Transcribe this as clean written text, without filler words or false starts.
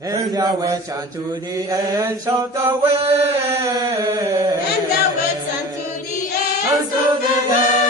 And the west unto the ends of the way. And the west unto the ends Unto of the the world.